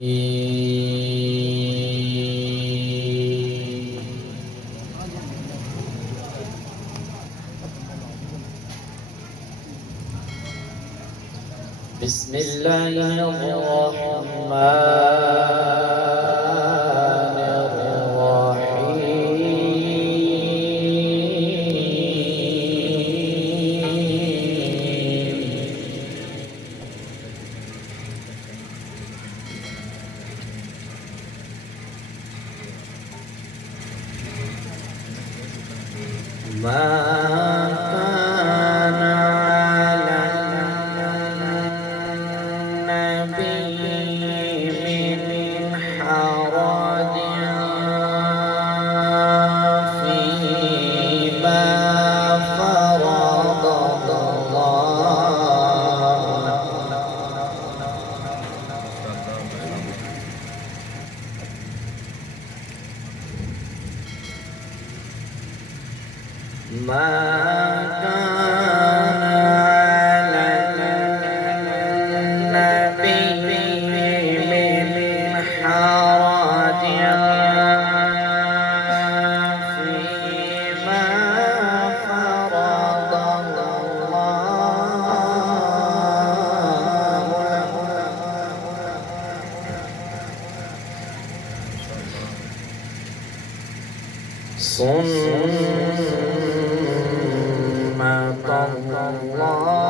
بسم الله الرحمن الرحيم.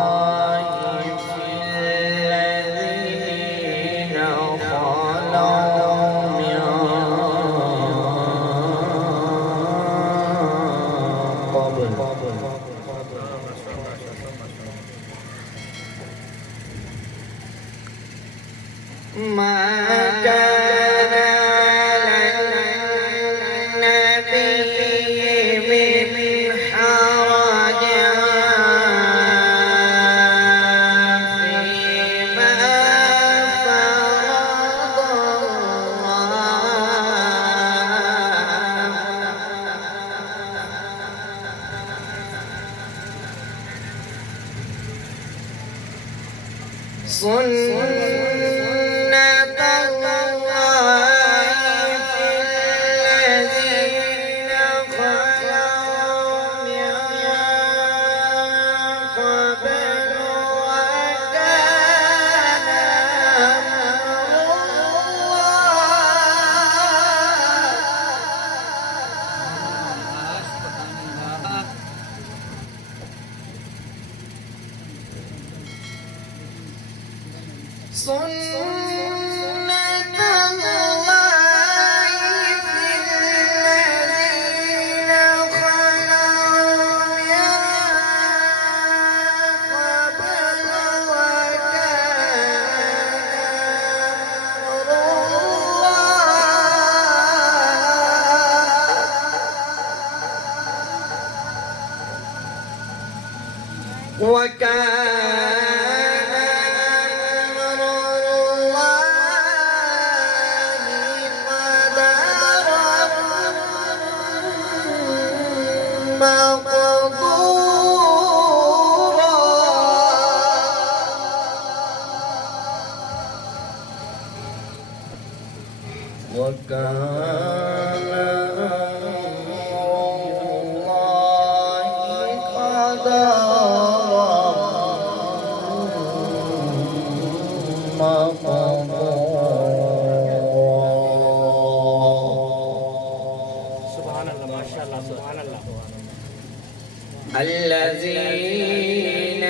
الذين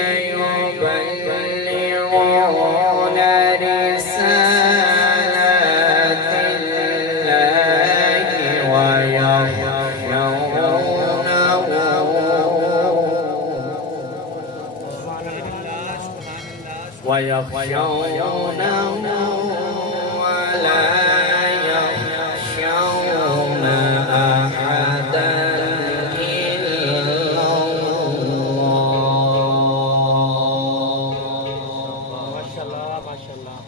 يبلغون رسالات الله ويخشونه ولا يخشون أحدا إلا الله. ما شاء الله ما شاء الله.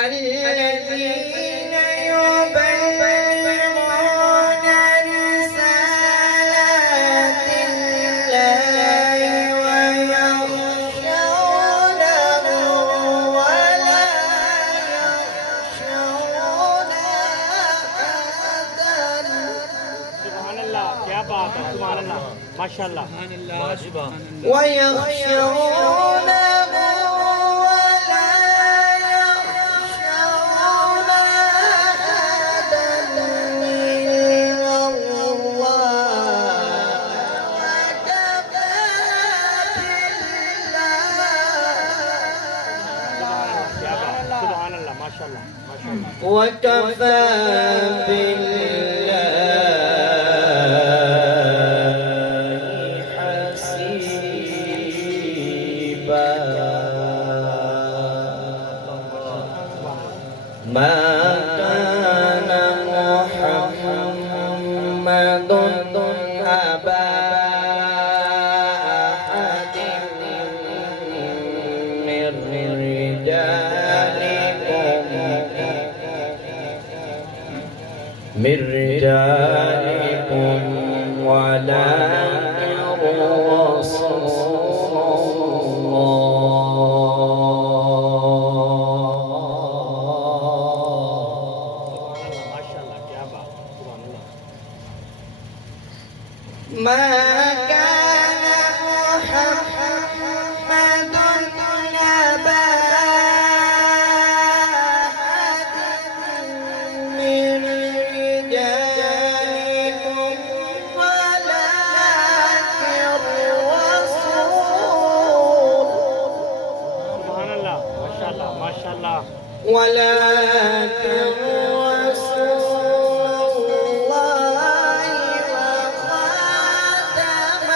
الذين يبلغون رسالات الله ويخشونه माशाल्लाह ويخشونه ولا يخشون أحدا إلا الله وكفى سبحان الله ما شاء الله ما شاء الله وكفى بالله حسيبا ما كان محمد أبا أحد من رجالكم ولكن رسول الله ما شاء الله क्या बात सुभान अल्लाह ما كان محمد أبا أحد من رجالكم ولكن رسول سبحان الله ما شاء الله ما شاء الله ولكن رسول الله وخاتم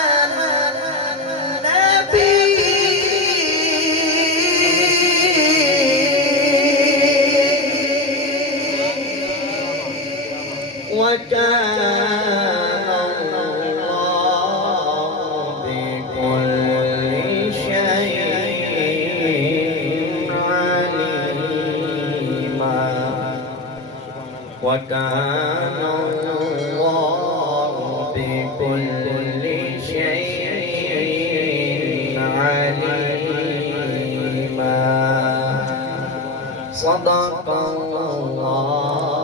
النبيين وكان الله بكل شيء عليما وكان الله بكل شيء عليما صدق الله